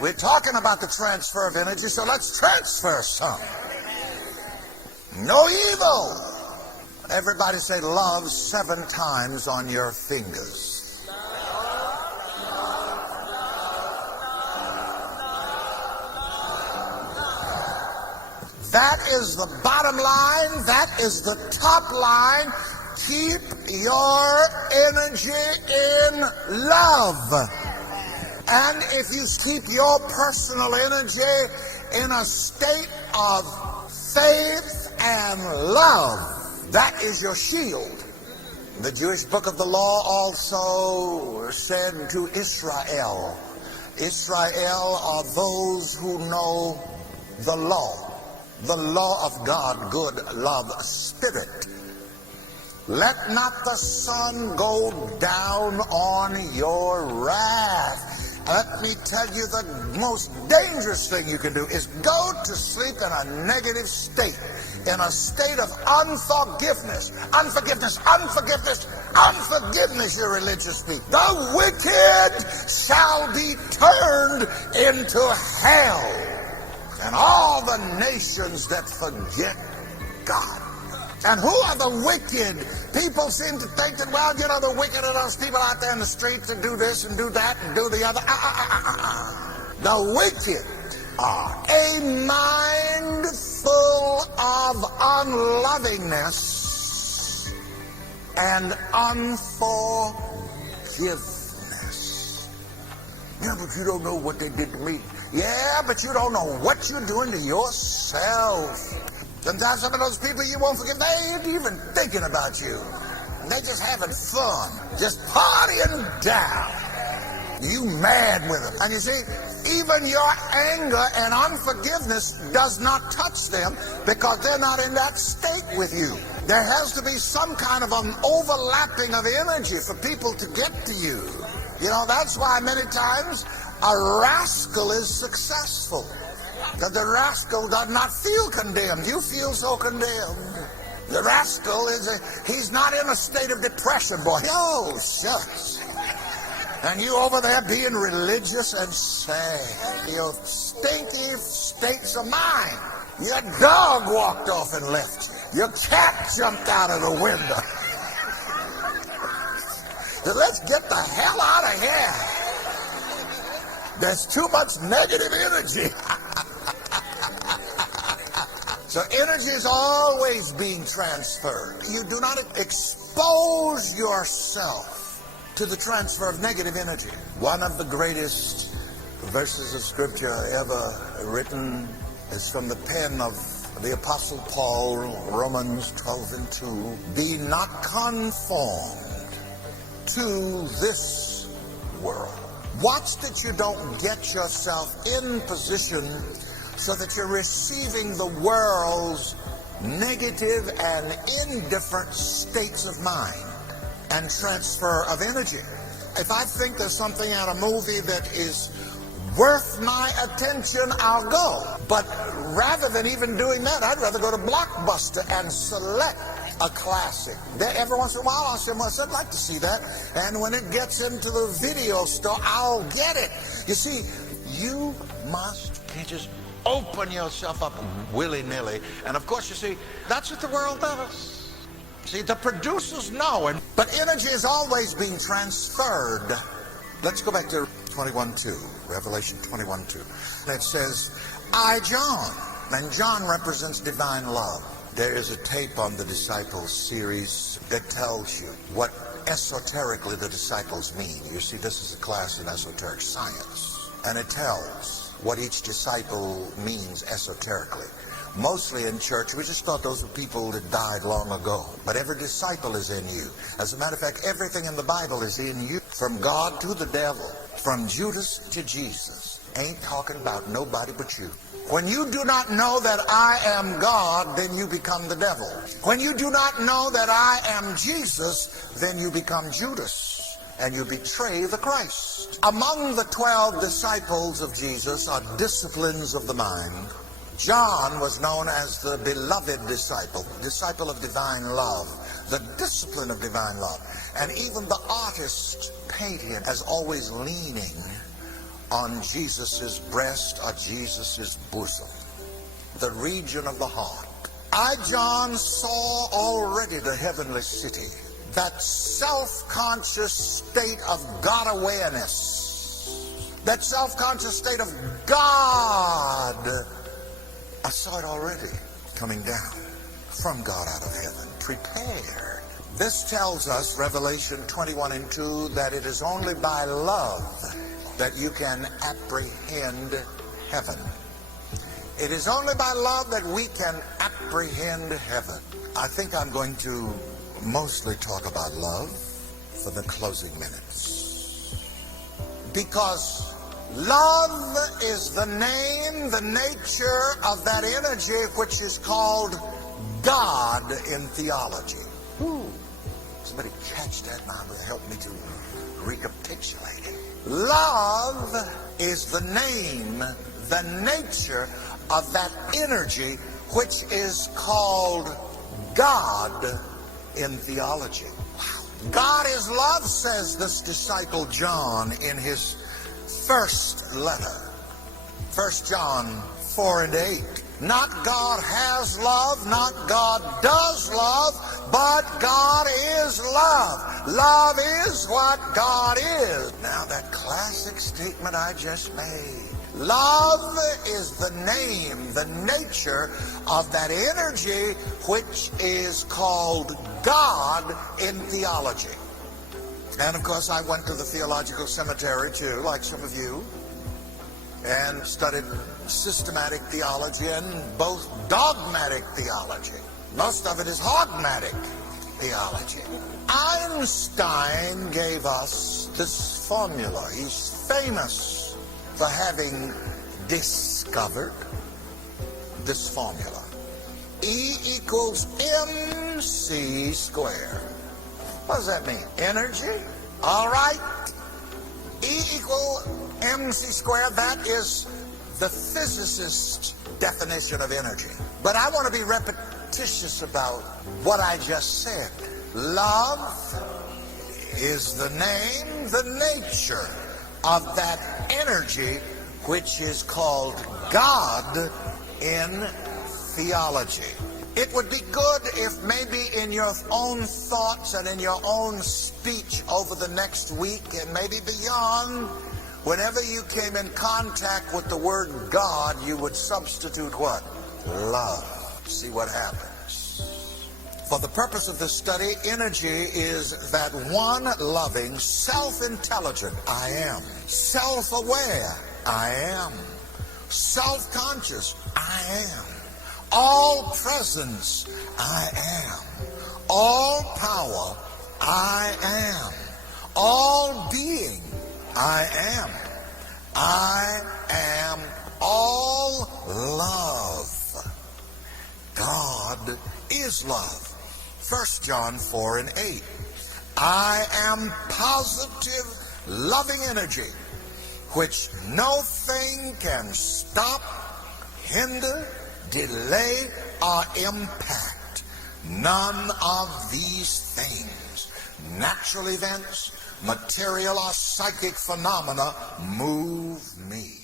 We're talking about the transfer of energy, so let's transfer some. No evil. Everybody say love 7 times on your fingers. That is the bottom line. That is the top line. Keep your energy in love. And if you keep your personal energy in a state of faith and love, that is your shield. The Jewish book of the law also said to Israel, Israel are those who know the law of God, good love, spirit. Let not the sun go down on your wrath. Let me tell you, the most dangerous thing you can do is go to sleep in a negative state, in a state of unforgiveness. Unforgiveness, you religious people. The wicked shall be turned into hell, and all the nations that forget God. And who are the wicked? People seem to think that, well, you know, the wicked are those people out there in the streets that do this and do that and do the other. The wicked are a mind full of unlovingness and unforgiveness. Yeah, but you don't know what they did to me. Yeah, but you don't know what you're doing to yourself. Sometimes some of those people you won't forgive, they ain't even thinking about you. They're just having fun, just partying down. You mad with them. And you see, even your anger and unforgiveness does not touch them because they're not in that state with you. There has to be some kind of an overlapping of energy for people to get to you. You know, that's why many times a rascal is successful. Because the rascal does not feel condemned. You feel so condemned. The rascal he's not in a state of depression, boy. Oh, shucks. And you over there being religious and sad. Your stinky states of mind. Your dog walked off and left you. Your cat jumped out of the window. So let's get the hell out of here. There's too much negative energy. So energy is always being transferred. You do not expose yourself to the transfer of negative energy. One of the greatest verses of scripture ever written is from the pen of the Apostle Paul, Romans 12:2. Be not conformed to this world. Watch that you don't get yourself in position so that you're receiving the world's negative and indifferent states of mind and transfer of energy. If I think there's something out of a movie that is worth my attention, I'll go. But rather than even doing that, I'd rather go to Blockbuster and select a classic. Every once in a while, I'll say, well, I'd like to see that. And when it gets into the video store, I'll get it. You see, you can't just open yourself up willy-nilly. And of course, you see, that's what the world does. See, the producers know, but energy is always being transferred. Let's go back to 21:2, Revelation 21:2. And it says, I, John, and John represents divine love. There is a tape on the Disciples series that tells you what esoterically the disciples mean. You see, this is a class in esoteric science, and it tells what each disciple means esoterically. Mostly in church, we just thought those were people that died long ago. But every disciple is in you. As a matter of fact, everything in the Bible is in you. From God to the devil, from Judas to Jesus. Ain't talking about nobody but you. When you do not know that I am God, then you become the devil. When you do not know that I am Jesus, then you become Judas. And you betray the Christ. Among the 12 disciples of Jesus are disciplines of the mind. John was known as the beloved disciple of divine love, the discipline of divine love. And even the artist painted as always leaning on Jesus's breast or Jesus's bosom, the region of the heart. I, John, saw already the heavenly city, that self-conscious state of God awareness, that self-conscious state of God. I saw it already coming down from God out of heaven, prepared. This tells us, Revelation 21:2, that it is only by love that you can apprehend heaven. It is only by love that we can apprehend heaven. I think I'm going to mostly talk about love for the closing minutes, because love is the name, the nature of that energy which is called God in theology. Somebody catch that now to help me to recapitulate it. Love is the name, the nature of that energy which is called God in theology. Wow. God is love, says this disciple John in his first letter, 1 John 4:8. Not God has love, not God does love, but God is love. Love is what God is. Now that classic statement I just made. Love is the name, the nature of that energy which is called God in theology. And of course I went to the theological seminary too, like some of you, and studied systematic theology and both dogmatic theology. Most of it is hogmatic theology. Einstein gave us this formula. He's famous for having discovered this formula. E equals mc squared. What does that mean? Energy? All right. E equal mc squared, that is the physicist's definition of energy. But I want to be repetitious about what I just said. Love is the name, the nature of that energy which is called God in theology. It would be good if maybe in your own thoughts and in your own speech over the next week and maybe beyond, whenever you came in contact with the word God, you would substitute what? Love. See what happens. For the purpose of this study, energy is that one loving, self-intelligent I am, self-aware I am, self-conscious I am, all presence I am, all power I am, all being I am. I am all love. God is love. 1 John 4:8. I am positive, loving energy, which no thing can stop, hinder, delay, or impact. None of these things, natural events, material or psychic phenomena, move me.